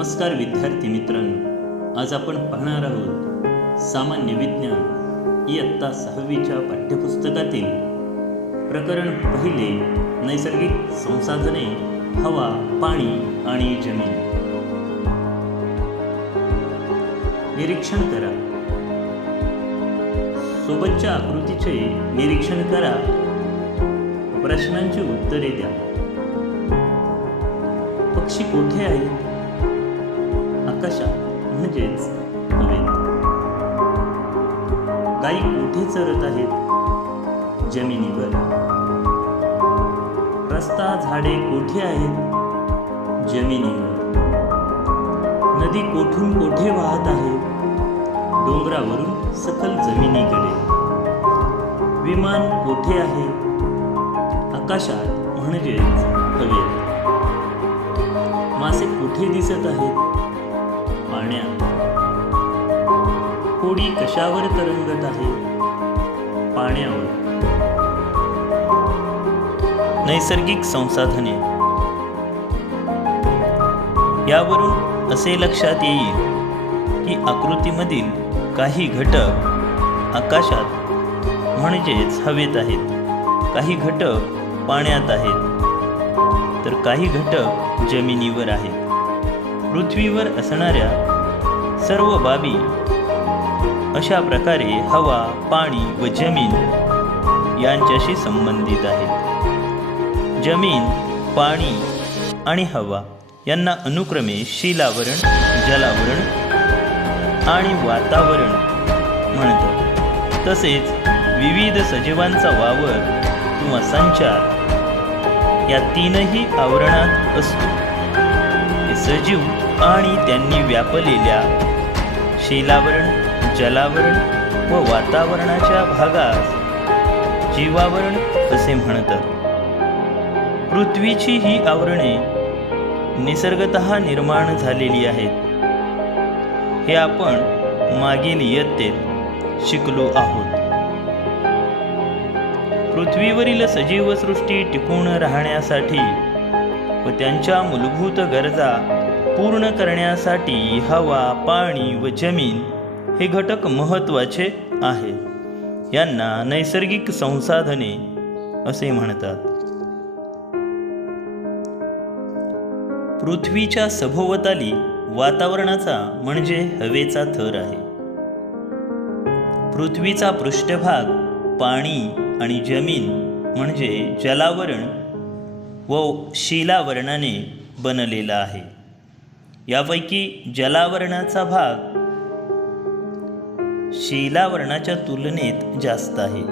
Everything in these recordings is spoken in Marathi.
नमस्कार विद्यार्थी मित्रांनो, आज आपण पाहणार आहोत सामान्य विज्ञान इयत्ता 6वीच्या पाठ्यपुस्तकातील प्रकरण पहिले, नैसर्गिक संसाधने, हवा, पाणी आणि जमीन. निरीक्षण करा. सोबतच्या आकृतीचे निरीक्षण करा. प्रश्नांची उत्तरे द्या. पक्षी कोठे आहेत? आकाशात म्हणजेच हवेत. गायी कोठे चरत आहेत? जमिनीवर. रस्ता, झाडे कोठे आहेत? जमिनीवर. नदी कोठून कोठे वाहत आहे? डोंगरावरून सखल जमिनीकडे. विमान कोठे आहे? आकाशात म्हणजेच हवेत. मासे कुठे दिसत आहेत? पाण्यात. होडी कशावर तरंगत आहे? पाण्यावर. नैसर्गिक संसाधने. यावरून असे लक्षात येईल की आकृतीमधील काही घटक आकाशात म्हणजेच हवेत आहेत, काही घटक पाण्यात आहेत, तर काही घटक जमिनीवर आहेत. पृथ्वीवर असणाऱ्या सर्व बाबी अशा प्रकारे हवा, पाणी व जमीन यांच्याशी संबंधित आहेत. जमीन, पाणी आणि हवा यांना अनुक्रमे शीलावरण, जलावरण आणि वातावरण म्हणतात. तसेच विविध सजीवांचा वावर किंवा संचार या तीनही आवरणात असतो. हे सजीव आणि त्यांनी व्यापलेल्या शीलावरण, जलावरण व वातावरणाच्या भागास जीवावरण असे म्हणतात. पृथ्वीची ही आवरणे निसर्गतः निर्माण झालेली आहेत. हे आपण मागील इयत्तेत शिकलो आहोत. पृथ्वीवरील सजीवसृष्टी टिकून राहण्यासाठी व त्यांच्या मूलभूत गरजा पूर्ण करण्यासाठी हवा, पाणी व जमीन हे घटक महत्त्वाचे आहेत. यांना नैसर्गिक संसाधने असे म्हणतात. पृथ्वीच्या सभोवताली वातावरणाचा म्हणजे हवेचा थर आहे. पृथ्वीचा पृष्ठभाग पाणी आणि जमीन म्हणजे जलावरण व शीलावरणाने बनलेला आहे. यापैकी जलावरणाचा भाग शीलावरणाच्या तुलनेत जास्त आहे.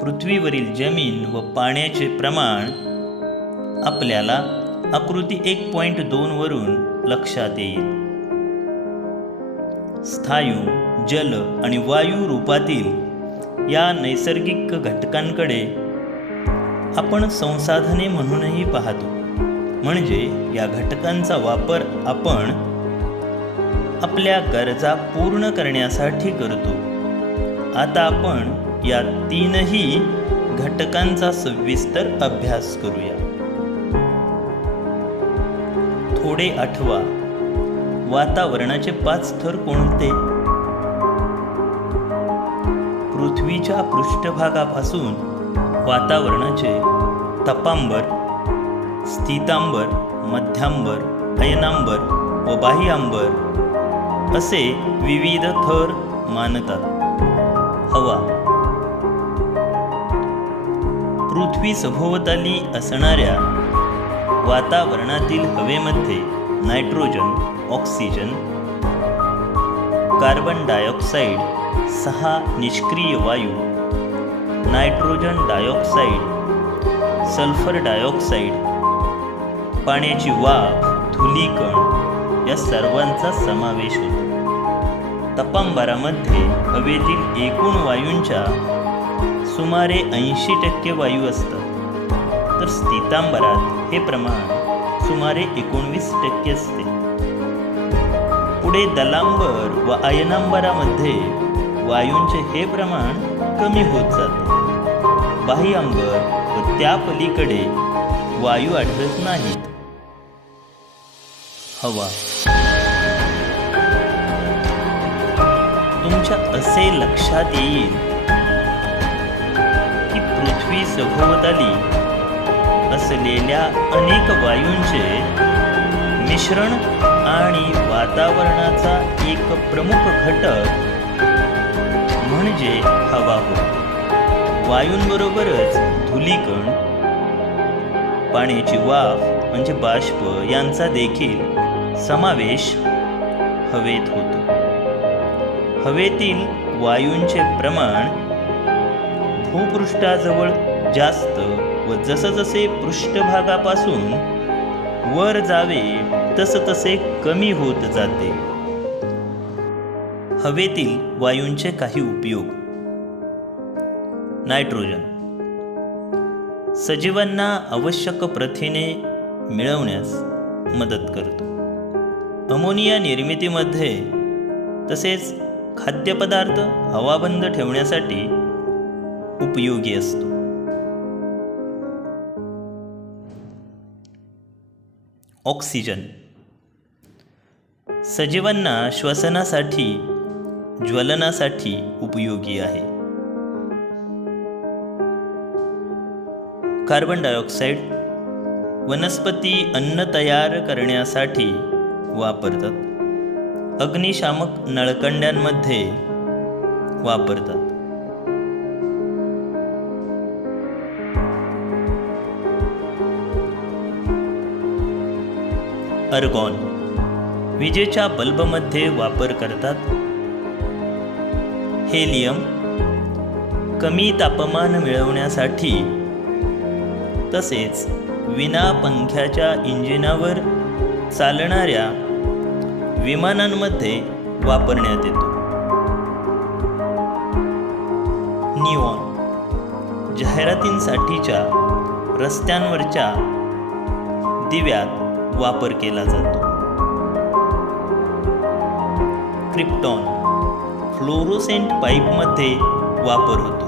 पृथ्वीवरील जमीन व पाण्याचे प्रमाण आपल्याला आकृती 1.2 वरून लक्षात येईल. स्थायू, जल आणि वायू रूपातील या नैसर्गिक घटकांकडे आपण संसाधने म्हणूनही पाहतो. म्हणजे या घटकांचा वापर आपण आपल्या गरजा पूर्ण करण्यासाठी करतो. आता आपण या तीनही घटकांचा सविस्तर अभ्यास करूया. थोडे आठवा. वातावरणाचे 5 थर कोणते? पृथ्वीच्या पृष्ठभागापासून वातावरणाचे तपांबर, स्थितांबर, मध्यांबर, अयनांबर व बाह्यांबर असे विविध थर मानतात. हवा. पृथ्वी सभोवताली असणाऱ्या वातावरणातील हवेमध्ये नायट्रोजन, ऑक्सिजन, कार्बन डायऑक्साईड 6 निष्क्रिय वायू, नायट्रोजन डायऑक्साईड, सल्फर डायऑक्साईड, पाण्याची वाफ, धूलिकण या सर्वांचा समावेश होतो. तपांबरामध्ये हवेतील एकूण वायूंच्या सुमारे 80% वायू असतात, तर स्थितांबरात हे प्रमाण सुमारे 19% असते. पुढे दलांबर व अयनांबरामध्ये वायूंचे हे प्रमाण कमी होत जाते. बाह्यांबर व त्या पलीकडे वायू आढळत नाहीत. हवा. तुमच्या असे लक्षात येईल की पृथ्वी सभोवताली असलेल्या अनेक वायूंचे मिश्रण आणि वातावरणाचा एक प्रमुख घटक म्हणजे हवा होय. वायूंबरोबरच धूलिकण, पाण्याची वाफ म्हणजे बाष्प यांचा देखील समावेश हवेत होतो. हवेतील वायूंचे प्रमाण भूपृष्ठाजवळ जास्त व जसजसे पृष्ठभागापासून वर जावे तसतसे कमी होत जाते. हवेतील वायूंचे काही उपयोग. नायट्रोजन सजीवांना आवश्यक प्रथिने मिळवण्यास मदत करतो. अमोनिया निर्मितीमध्ये तसेच खाद्यपदार्थ हवाबंद ठेवण्यासाठी उपयोगी असतो. ऑक्सिजन सजीवांना श्वसनासाठी, ज्वलनासाठी उपयोगी आहे. कार्बन डायऑक्साईड वनस्पती अन्न तयार करण्यासाठी वापरतात. अग्निशामक नळकंड्यांमध्ये वापरतात. अर्गॉन विजेच्या बल्बमध्ये वापर करतात. हेलियम कमी तापमान मिळवण्यासाठी तसेच विना पंख्याच्या इंजिनावर चालणाऱ्या विमानांमध्ये वापरण्यात येतो. निऑन जाहिरातींसाठीच्या रस्त्यांवरच्या दिव्यात वापर केला जातो. क्रिप्टॉन फ्लोरोसेंट पाईपमध्ये वापर होतो.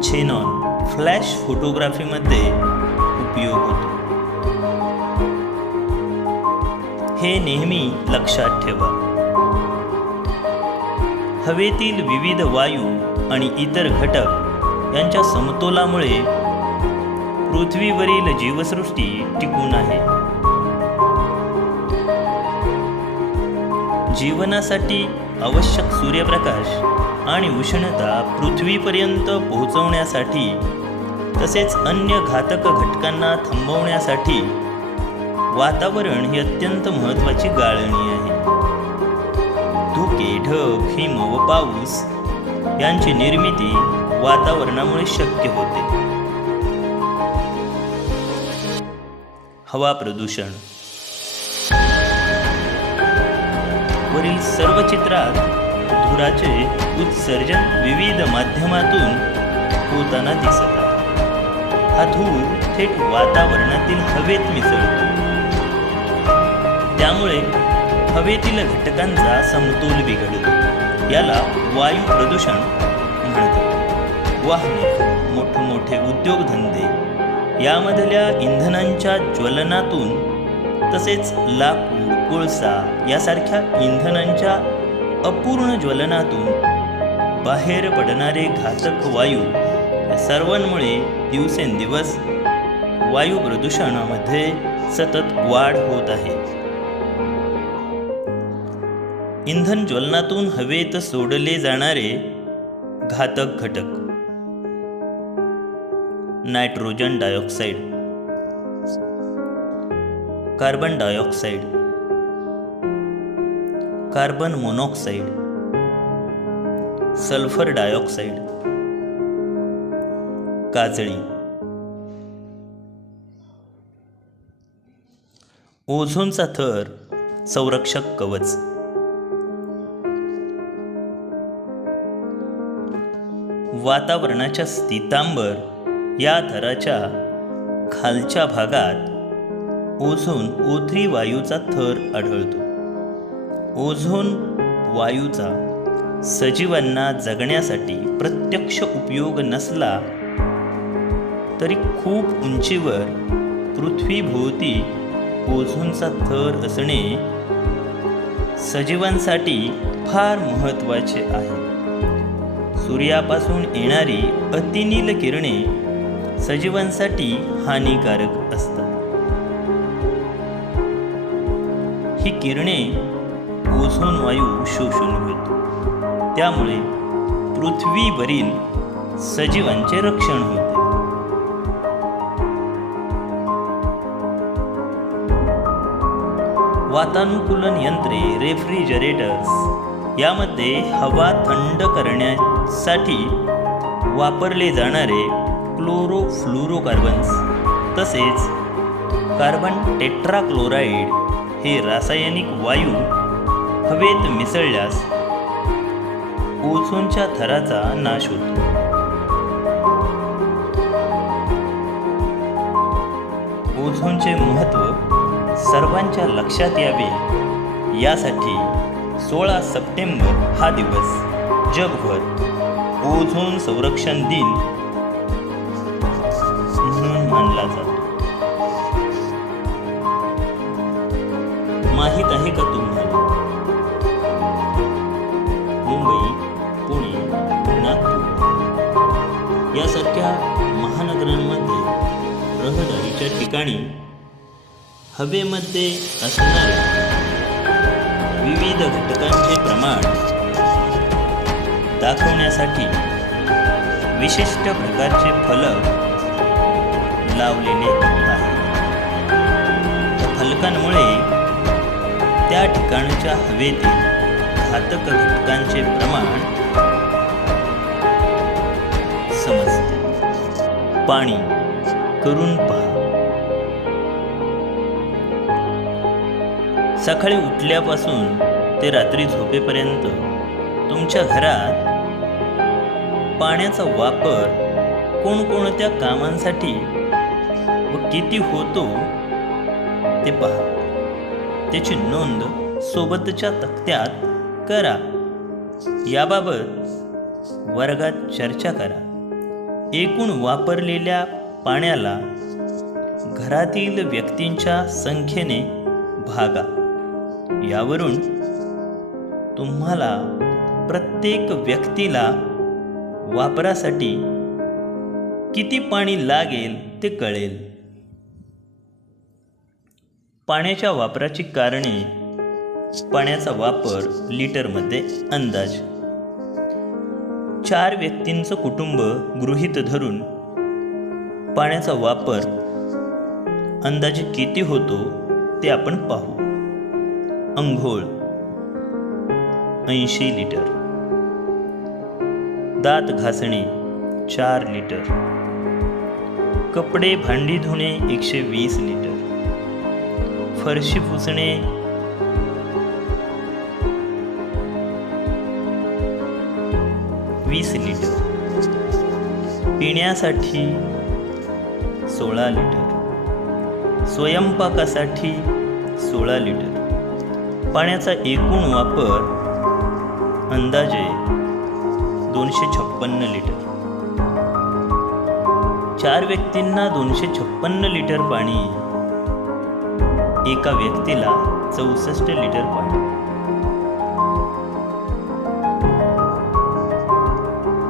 झेनॉन फ्लॅश फोटोग्राफीमध्ये उपयोग होतो. हे नेहमी लक्षात ठेवा. हवेतील विविध वायू आणि इतर घटक यांच्या समतोलामुळे पृथ्वीवरील जीवसृष्टी टिकून आहे. जीवनासाठी आवश्यक सूर्यप्रकाश आणि उष्णता पृथ्वीपर्यंत पोहोचवण्यासाठी तसेच अन्य घातक घटकांना थांबवण्यासाठी वातावरण ही अत्यंत महत्त्वाची गाळणी आहे. धुके, ढग, हिम व पाऊस यांची निर्मिती वातावरणामुळे शक्य होते. हवा प्रदूषण वरील सर्व चित्रात धुराचे उत्सर्जन विविध माध्यमातून होताना दिसत आहे. हा धूर थेट वातावरणातील हवेत मिसळतो. त्यामुळे हवेतील घटकांचा समतोल बिघडतो. याला वायू प्रदूषण म्हणतात. वाहने, मोठमोठे उद्योगधंदे यामधल्या इंधनांच्या ज्वलनातून तसेच लाकूड, कोळसा यासारख्या इंधनांच्या अपूर्ण ज्वलनातून बाहेर पडणारे घातक वायू या सर्वांमुळे दिवसेंदिवस वायू प्रदूषणामध्ये सतत वाढ होत आहे. इंधन ज्वलनातून हवेत सोडले जाणारे घातक घटक. Nitrogen dioxide, carbon dioxide, carbon monoxide, sulphur dioxide, काजळी. ओझोनचा थर संरक्षक कवच. वातावरणाच्या स्थितांबर या थराच्या खालच्या भागात ओझोन O3 वायूचा थर आढळतो. ओझोन वायूचा सजीवांना जगण्यासाठी प्रत्यक्ष उपयोग नसला तरी खूप उंचीवर पृथ्वीभोवती ओझोनचा थर असणे सजीवांसाठी फार महत्त्वाचे आहे. सूर्यापासून येणारी अतिनील किरणे सजीवांसाठी हानिकारक असतात. ही किरणे ओझोन वायू शोषून घेतो. त्यामुळे पृथ्वीवरील सजीवांचे रक्षण होते. वातानुकूलन यंत्रे, रेफ्रिजरेटर्स यामध्ये हवा थंड करण्यासाठी वापरले जाणारे क्लोरोफ्लोरोकार्बन्स तसेच कार्बन टेट्राक्लोराइड हे रासायनिक वायू हवेत मिसळल्यास ओझोनच्या थराचा नाश होतो. ओझोनचे महत्त्व सर्वांच्या लक्षात यावे यासाठी 16 सप्टेंबर हा दिवस जगभर ओझोन संरक्षण दिन म्हणून मानला जातो. माहीत आहे का तुम्हाला, मुंबई, पुणे, नागपूर यासारख्या महानगरांमध्ये रहदारीच्या ठिकाणी हवेमध्ये असणाऱ्या विविध घटकांचे प्रमाण दाखवण्यासाठी विशिष्ट प्रकारचे फलक लावलेले आहेत. फलकांमुळे त्या ठिकाणच्या हवेतील घातक घटकांचे प्रमाण समजते. पाणी करून पहा. सकाळी उठल्यापासून ते रात्री झोपेपर्यंत तुमच्या घरात पाण्याचा वापर कोणकोणत्या कामांसाठी व किती होतो ते पहा. त्याची नोंद सोबतच्या तक्त्यात करा. याबाबत वर्गात चर्चा करा. एकूण वापरलेल्या पाण्याला घरातील व्यक्तींच्या संख्येने भागा. यावरून तुम्हाला प्रत्येक व्यक्तीला वापरासाठी किती पाणी लागेल ते कळेल. पाण्याच्या वापराची कारणे. पाण्याचा वापर लिटरमध्ये अंदाज. 4 व्यक्तींचं कुटुंब गृहीत धरून पाण्याचा वापर अंदाजे किती होतो ते आपण पाहू. अंघोळ 80 लिटर, दात घासणे 4 लिटर, कपडे भांडी धुणे 120 लिटर, फरशी पुसणे 20 लिटर, पिण्यासाठी 16 लिटर, स्वयंपाकासाठी 16 लिटर. पाण्याचा एकूण वापर अंदाजे 256 लिटर. 4 व्यक्तींना 256 लिटर पाणी. एका व्यक्तीला 64 लिटर पाणी.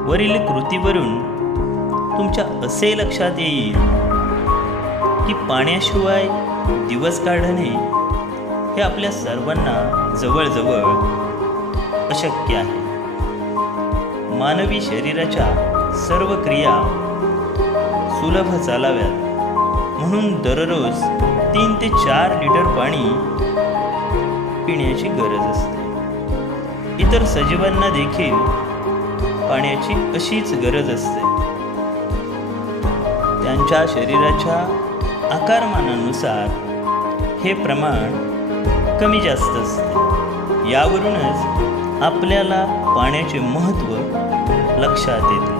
वरील कृतीवरून तुमच्या असे लक्षात येईल की पाण्याशिवाय दिवस काढणे हे आपल्या सर्वांना जवळजवळ अशक्य आहे. मानवी शरीराच्या सर्व क्रिया सुलभ चालाव्यात म्हणून दररोज 3 ते 4 लिटर पाणी पिण्याची गरज असते. इतर सजीवांना देखील पाण्याची अशीच गरज असते. त्यांच्या शरीराच्या आकारमानानुसार हे प्रमाण कमी जास्त असते. यावरूनच आपल्याला पाण्याचे महत्त्व लक्षात येते.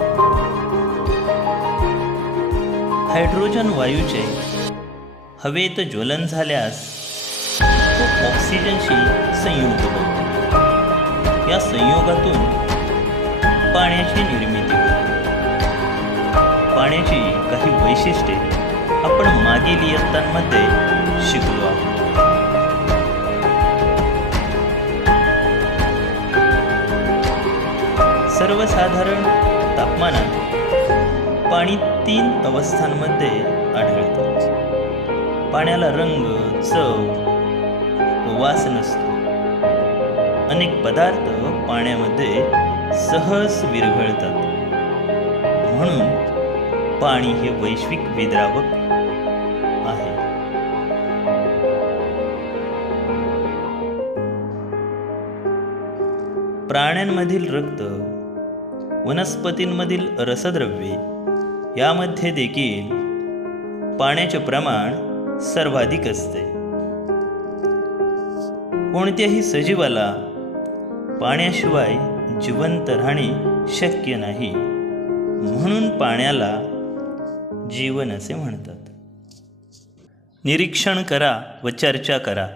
हायड्रोजन वायूचे हवेत ज्वलन झाल्यास तो ऑक्सिजनशी संयुक्त होतो. या संयोगातून पाण्याची निर्मिती होते. पाण्याची काही वैशिष्ट्ये आपण मागील इयत्तांमध्ये शिकलो आहोत. सर्वसाधारण तापमानात पाणी 3 अवस्थांमध्ये आढळते. पाण्याला रंग, चव व वास नसतो. अनेक पदार्थ पाण्यामध्ये सहज विरघळतात. म्हणून पाणी हे वैश्विक विद्रावक आहे. प्राण्यांमधील रक्त, वनस्पतींमधील रसद्रव्ये यामध्ये देखील पाण्याचे प्रमाण सर्वाधिक असते. कोणत्याही सजीवाला पाण्याशिवाय जिवंत राहणे शक्य नाही. म्हणून पाण्याला जीवन असे म्हणतात. निरीक्षण करा व चर्चा करा.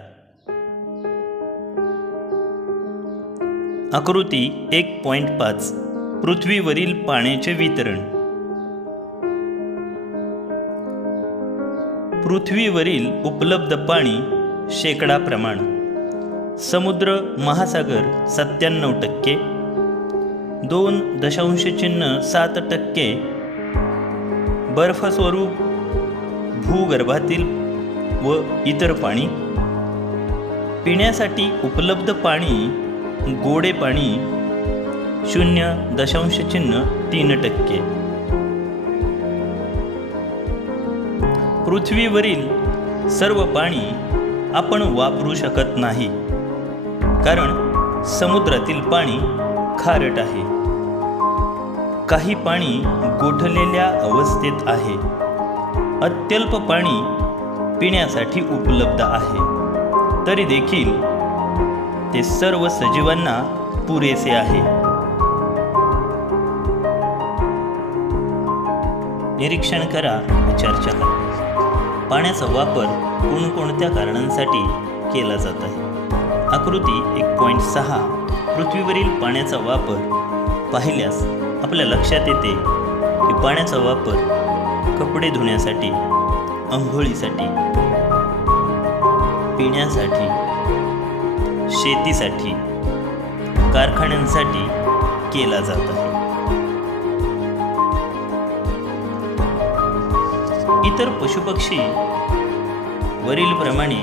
आकृती 1.5 पृथ्वीवरील पाण्याचे वितरण. पृथ्वीवरील उपलब्ध पाणी शेकडा प्रमाण. समुद्र महासागर 97%, 2.7% बर्फस्वरूप भूगर्भातील व इतर पाणी. पिण्यासाठी उपलब्ध पाणी गोडे पाणी 0.3%. पृथ्वीवरील सर्व पाणी आपण वापरू शकत नाही, कारण समुद्रातील पाणी खारट आहे. काही पाणी गोठलेल्या अवस्थेत आहे. अत्यल्प पाणी पिण्यासाठी उपलब्ध आहे, तरी देखील ते सर्व सजीवांना पुरेसे आहे. निरीक्षण करा व चर्चा करा. पाण्याचा वापर कोणकोणत्या कारणांसाठी केला जात आहे? आकृती 1.6 पृथ्वीवरील पाण्याचा वापर पाहिल्यास आपल्या लक्षात येते की पाण्याचा वापर कपडे धुण्यासाठी, अंघोळीसाठी, पिण्यासाठी, शेतीसाठी, कारखान्यांसाठी केला जात आहे. इतर पशुपक्षी वरील प्रमाणे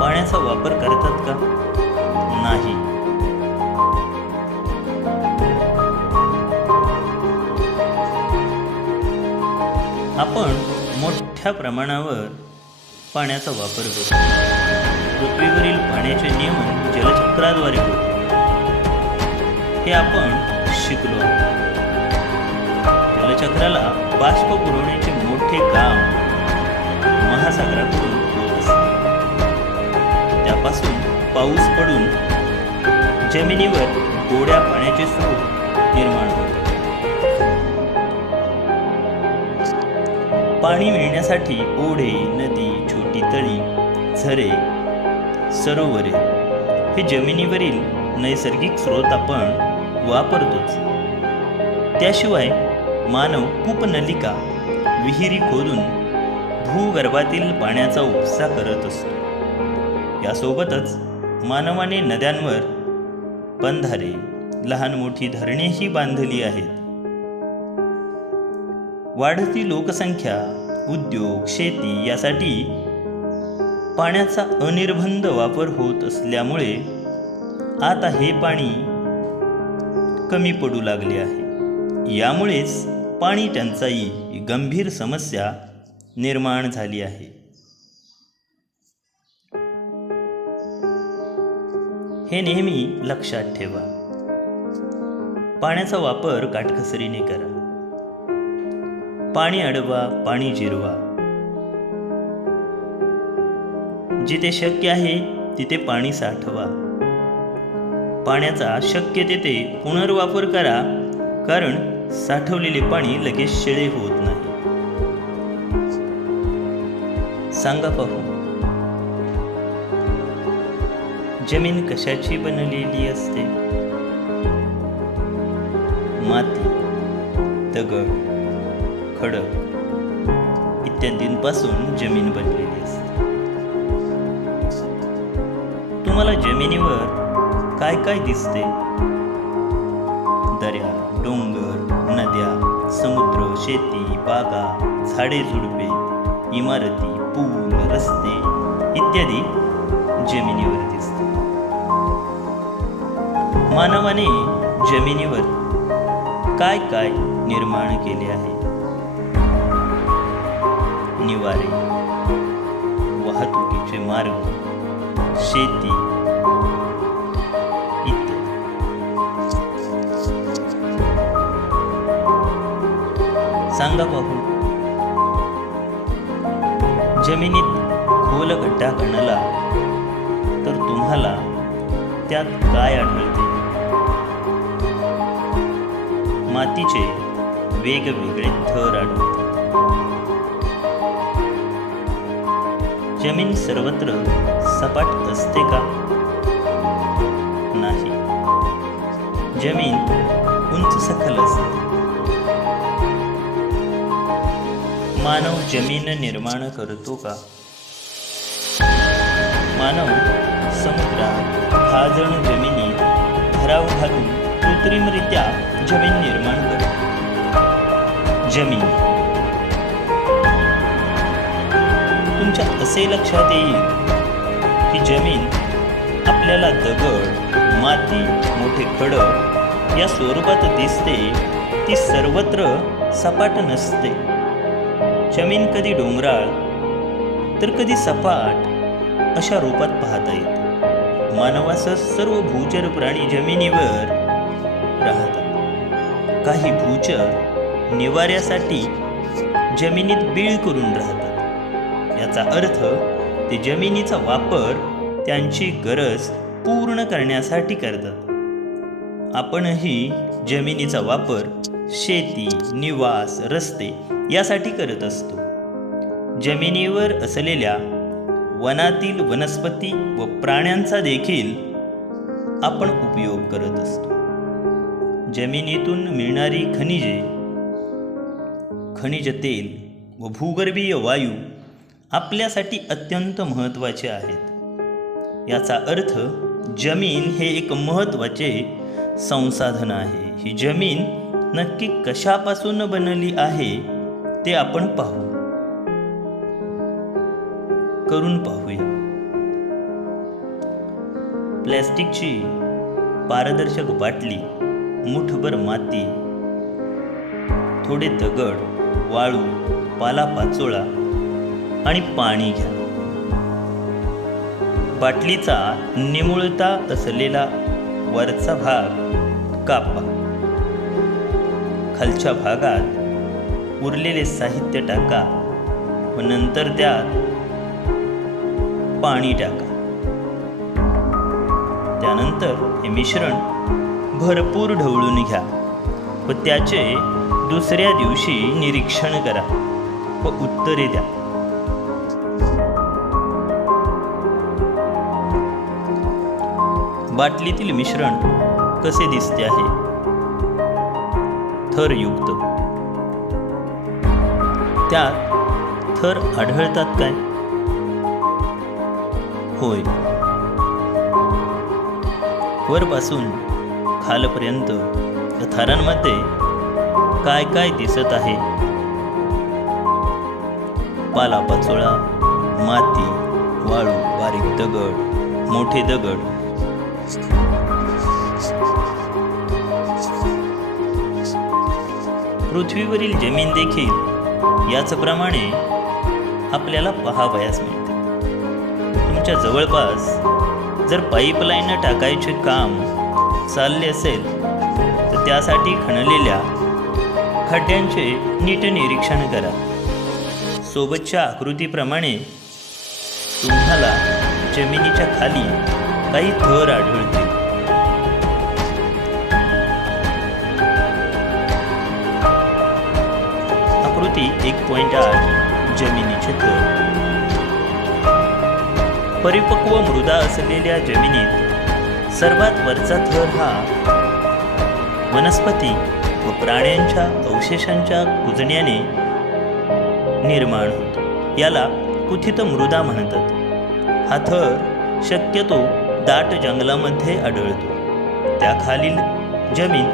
पाण्याचा वापर करतात का? नाही. आपण मोठ्या प्रमाणावर पाण्याचा वापर करतो. पृथ्वीवरील पाण्याचे नियमन जलचक्राद्वारे होते. हे आपण शिकलो. जलचक्राला बाष्प पुरवण्याचे मोठे काम महासागराकडून होत असते. त्यापासून पाऊस पडून जमिनीवर गोड्या पाण्याचे स्रोत निर्माण होते. पाणी मिळण्यासाठी ओढे, नदी, छोटी तळी, झरे, सरोवरे हे जमिनीवरील नैसर्गिक स्रोत आपण वापरतोच. त्याशिवाय मानव कूपनलिका, विहिरी खोदून भूगर्भातील पाण्याचा उपसा करत असतो. यासोबतच मानवाने नद्यांवर बंधारे, लहान मोठी धरणेही बांधली आहेत. वाढती लोकसंख्या, उद्योग, शेती यासाठी पाण्याचा अनिर्बंध वापर होत असल्यामुळे आता हे पाणी कमी पडू लागले आहे. यामुळेच पाणी टंचाई ही गंभीर समस्या निर्माण झाली आहे. हे नेहमी लक्षात ठेवा. पाण्याचा वापर काटकसरीने करा. पाणी अडवा, पाणी जिरवा. जिथे शक्य आहे तिथे पाणी साठवा. पाण्याचा शक्य तिथे पुनर्वापर करा, कारण साठवलेले पाणी लगेच शिळे होत नाही. सांगा पाहू, जमीन कशाची बनलेली असते? माती, दगड, खडक इत्यादींपासून जमीन बनलेली असते. तुम्हाला जमिनीवर काय काय दिसते? समुद्र, शेती, बागा, झाडे झुडपे, इमारती, पूल, रस्ते इत्यादी जमिनीवर दिसतात. मानवाने जमिनीवर काय काय निर्माण केले आहे? निवारे, वाहतुकीचे मार्ग, शेती इत्यादी. सांगा पाहू, जमिनीत खोल खड्डा खणला तर तुम्हाला त्यात काय आढळते? मातीचे वेगवेगळे थर आढळतात. जमीन सर्वत्र सपाट असते का? नाही. जमीन उंच सखल असते. मानव जमीन निर्माण करतो का? मानव समुद्रात, खाजण जमिनीत भराव घालून कृत्रिमरित्या जमीन निर्माण करतो. जमीन तुमच्या असे लक्षात येईल की जमीन आपल्याला दगड, माती, मोठे खडक या स्वरूपात दिसते. ती सर्वत्र सपाट नसते. जमीन कधी डोंगराळ तर कधी सपाट अशा रूपात पाहता येते. मानवासह सर्व भूचर प्राणी जमिनीवर राहतात. काही भूचर निवाऱ्यासाठी जमिनीत बीळ करून राहतात. याचा अर्थ ते जमिनीचा वापर त्यांची गरज पूर्ण करण्यासाठी करतात. आपणही जमिनीचा वापर शेती, निवास, रस्ते यासाठी करत असतो. जमिनीवर असलेल्या वनातील वनस्पती व प्राण्यांचा देखील आपण उपयोग करत असतो. जमिनीतून मिळणारी खनिजे, खनिज तेल व भूगर्भीय वायू आपल्यासाठी अत्यंत महत्त्वाचे आहेत. याचा अर्थ जमीन हे एक महत्त्वाचे संसाधन आहे. ही जमीन नक्की कशापासून बनली आहे ते आपण करून पाहूया. प्लॅस्टिकची पारदर्शक बाटली, मुठभर माती, थोडे दगड, वाळू, पालापाचोळा आणि पाणी घ्या. बाटलीचा निमुळता असलेला वरचा भाग कापा. खालच्या भागात उरलेले साहित्य टाका व नंतर त्यात पाणी टाका. त्यानंतर हे मिश्रण भरपूर ढवळून घ्या व त्याचे दुसऱ्या दिवशी निरीक्षण करा व उत्तरे द्या. बाटलीतील मिश्रण कसे दिसते आहे? थरयुक्त. त्यात थर आढळतात काय? होय. वरपासून खालपर्यंत या थरांमध्ये काय काय दिसत आहे? पालापाचोळा, माती, वाळू, बारीक दगड, मोठे दगड. पृथ्वीवरील जमीन देखील याचप्रमाणे आपल्याला पाहावयास मिळते. तुमच्या जवळपास जर पाईपलाईन टाकायचे काम चालले असेल तर त्यासाठी खणलेल्या खड्ड्यांचे नीट निरीक्षण करा. सोबतच्या आकृतीप्रमाणे तुम्हाला जमिनीच्या खाली काही थर आढळतील. आकृती 1.8 जमिनीचे थर. परिपक्व मृदा असलेल्या जमिनीत सर्वात वरचा थर हा वनस्पती व प्राण्यांच्या अवशेषांच्या कुजण्याने निर्माण होतो. याला कुथित मृदा म्हणतात. हा थर शक्यतो दाट जंगलामध्ये आढळतो. त्याखालील जमीन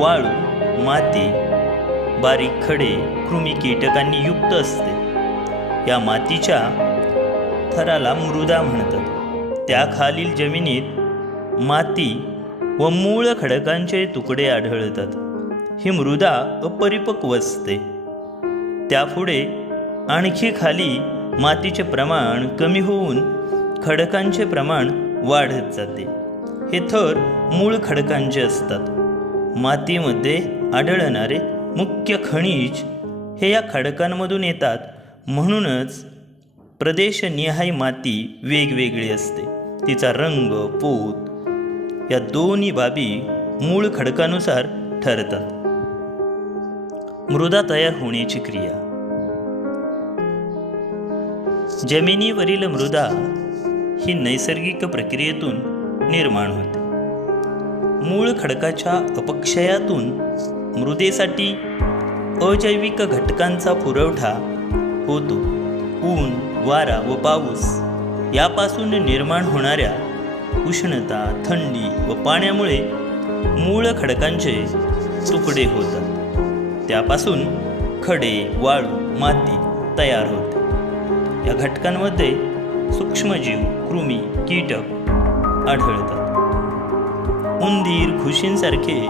वाळू, माती बारीक खडे, कृमी, कीटकांनी युक्त असते. या मातीच्या थराला मृदा म्हणतात. त्याखालील जमिनीत माती व मूळ खडकांचे तुकडे आढळतात. ही मृदा अपरिपक्व असते. त्यापुढे आणखी खाली मातीचे प्रमाण कमी होऊन खडकांचे प्रमाण वाढत जाते. हे थर मूळ खडकांचे असतात. मातीमध्ये आढळणारे मुख्य खनिज हे या खडकांमधून येतात. म्हणूनच प्रदेशनिहाय माती वेगवेगळी असते. तिचा रंग, पोत या दोन्ही बाबी मूळ खडकानुसार ठरतात. मृदा तयार होण्याची क्रिया. जमिनीवरील मृदा ही नैसर्गिक प्रक्रियेतून निर्माण होते. मूळ खडकाच्या अपक्षयातून मृदेसाठी अजैविक घटकांचा पुरवठा होतो. ऊन, वारा व पाऊस यापासून निर्माण होणाऱ्या उष्णता, थंडी व पाण्यामुळे मूळ खडकांचे तुकडे होतात. त्यापासून खडे, वाळू, माती तयार होते. या घटकांमध्ये सूक्ष्मजीव, कृमी, कीटक आढळतात. उंदीर, घुशींसारखे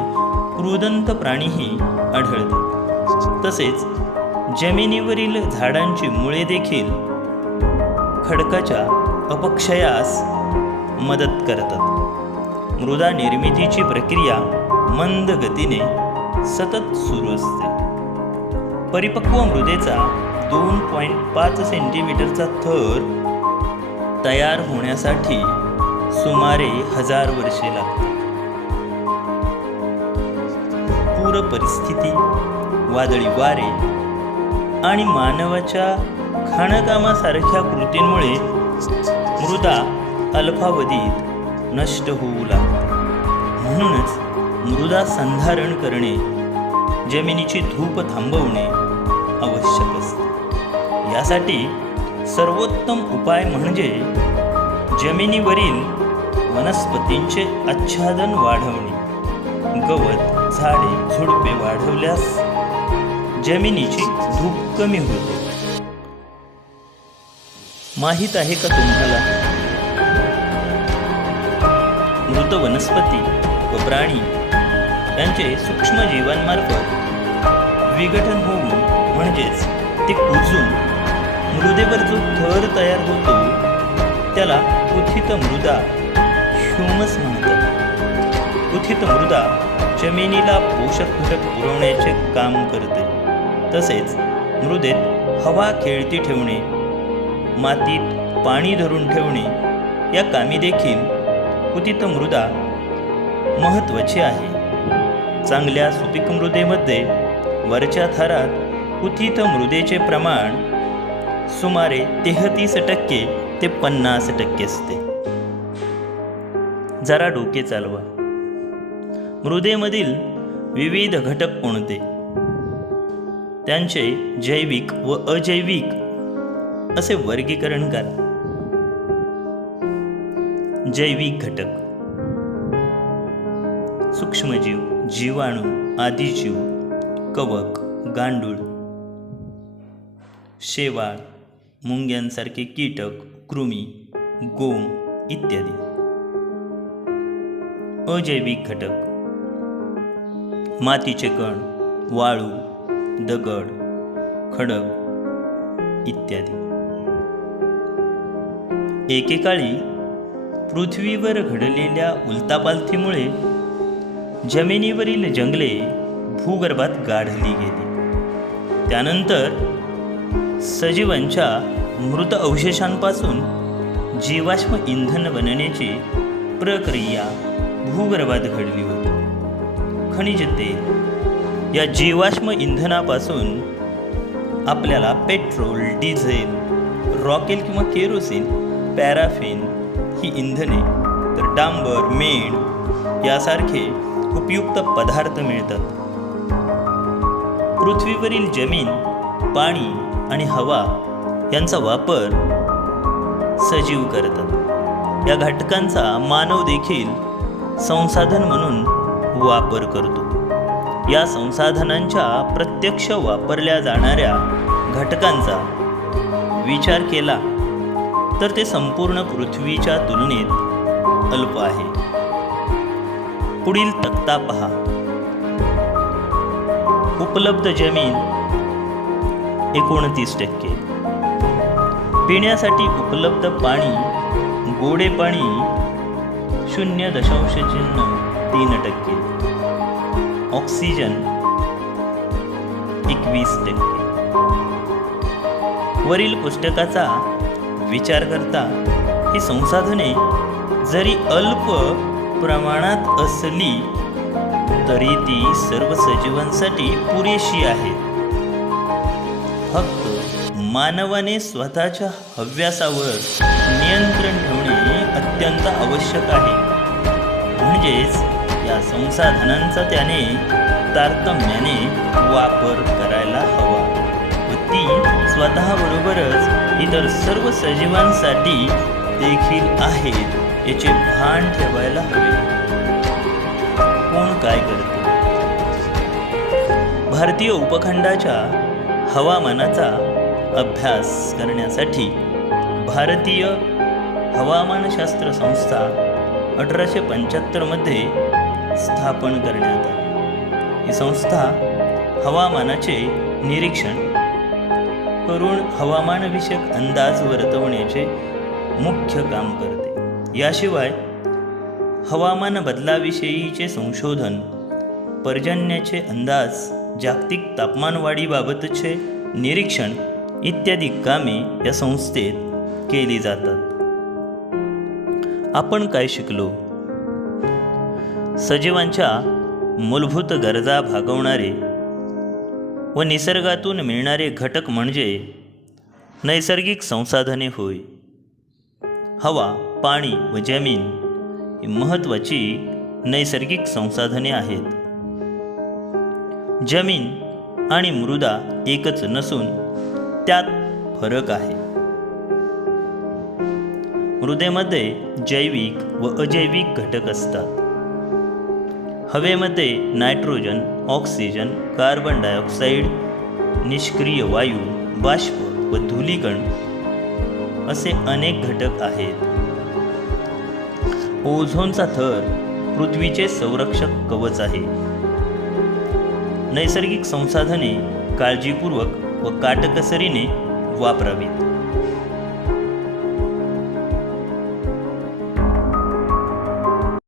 क्रूदंत प्राणीही आढळतात. तसेच जमिनीवरील झाडांची मुळे देखील खडकाच्या अपक्षयास मदत करतात. मृदा निर्मितीची प्रक्रिया मंद गतीने सतत सुरू असते. परिपक्व मृदेचा 2.5 सेंटीमीटरचा थर तयार होण्यासाठी सुमारे 1000 वर्षे लागतात. पूर परिस्थिती, वादळी वारे आणि मानवाच्या खाणकामासारख्या कृतींमुळे मृदा अल्पावधीत नष्ट होऊ लागते. म्हणूनच मृदा संधारण करणे, जमिनीची धूप थांबवणे आवश्यक असते. यासाठी सर्वोत्तम उपाय म्हणजे जमिनीवरील वनस्पतींचे आच्छादन वाढवणे. गवत, झाडे, झुडपे वाढवल्यास जमिनीची धूप कमी होते. माहीत आहे का तुम्हाला, मृत वनस्पती व प्राणी यांचे सूक्ष्मजीवांमार्फत विघटन होऊन म्हणजेच ते कुजून मृदेवर जो थर तयार होतो त्याला उत्थित मृदा, ह्युमस म्हणतात. उत्थित मृदा जमिनीला पोषक घटक पुरवण्याचे काम करते. तसेच मृदेत हवा खेळती ठेवणे, मातीत पाणी धरून ठेवणे या कामी देखील उत्थित मृदा महत्त्वाची आहे. चांगल्या सुपीक मृदेमध्ये वरच्या थरात उत्थित मृदेचे प्रमाण सुमारे 33% ते 50% असते. जरा डोके चालवा. मृदेमधील विविध घटक कोणते, त्यांचे जैविक व अजैविक असे वर्गीकरण करा. जैविक घटक: सूक्ष्मजीव, जीवाणू, आदिजीव, कवक, गांडूळ, शेवाळ, मुंग्यांसारखे कीटक, कृमी, गोम इत्यादी. अजैविक घटक: मातीचे कण, वाळू, दगड, खडक इत्यादी. एकेकाळी पृथ्वीवर घडलेल्या उलथापालथीमुळे जमिनीवरील जंगले भूगर्भात गाढली गेली. त्यानंतर सजीवांच्या मृत अवशेषांपासून जीवाश्म इंधन बनण्याची प्रक्रिया भूगर्भात घडली होती. खनिज तेल या जीवाश्म इंधनापासून आपल्याला पेट्रोल, डिझेल, रॉकेल किंवा केरोसिन, पॅराफिन ही इंधने, तर डांबर, मेण यासारखे उपयुक्त पदार्थ मिळतात. पृथ्वीवरील जमीन, पाणी आणि हवा यांचा वापर सजीव करतात. या घटकांचा मानव देखील संसाधन म्हणून वापर करतो. या संसाधनांच्या प्रत्यक्ष वापरल्या जाणाऱ्या घटकांचा विचार केला तर ते संपूर्ण पृथ्वीच्या तुलनेत अल्प आहे. पुढील तक्ता पहा. उपलब्ध जमीन 29%, पिण्यासाठी उपलब्ध पाणी, गोडे पाणी 0.3%, ऑक्सिजन 21%. वरील पुस्तकाचा विचार करता ही संसाधने जरी अल्प प्रमाणात असली तरी ती सर्व सजीवांसाठी पुरेशी आहेत. फक्त मानवाने स्वतःच्या हव्यासावर नियंत्रण ठेवणे अत्यंत आवश्यक आहे. म्हणजेच या संसाधनांचा त्याने तारतम्याने वापर करायला हवा व ती स्वतःबरोबरच इतर सर्व सजीवांसाठी देखील आहेत याचे भान ठेवायला हवे. कोण काय करते? भारतीय उपखंडाच्या हवामानाचा अभ्यास करण्यासाठी भारतीय हवामानशास्त्र संस्था 1875 मध्ये स्थापन करण्यात आली. ही संस्था हवामानाचे निरीक्षण करून हवामानविषयक अंदाज वर्तवण्याचे मुख्य काम करते. याशिवाय हवामान बदलाविषयीचे संशोधन, पर्जन्याचे अंदाज, जागतिक तापमानवाढीबाबतचे निरीक्षण इत्यादी कामे या संस्थेत केली जातात. आपण काय शिकलो? सजीवांच्या मूलभूत गरजा भागवणारे व निसर्गातून मिळणारे घटक म्हणजे नैसर्गिक संसाधने होय. हवा, पाणी व जमीन ही महत्त्वाची नैसर्गिक संसाधने आहेत. जमीन आणि मृदा एकच नसून त्यात फरक आहे. मृदेमध्ये जैविक व अजैविक घटक असतात. हवेमध्ये नायट्रोजन, ऑक्सिजन, कार्बन डायऑक्साईड, निष्क्रिय वायू, बाष्प व धूलिकण असे अनेक घटक आहेत. ओझोनचा थर पृथ्वीचे संरक्षक कवच आहे. नैसर्गिक संसाधने काळजीपूर्वक व काटकसरीने वापरावीत.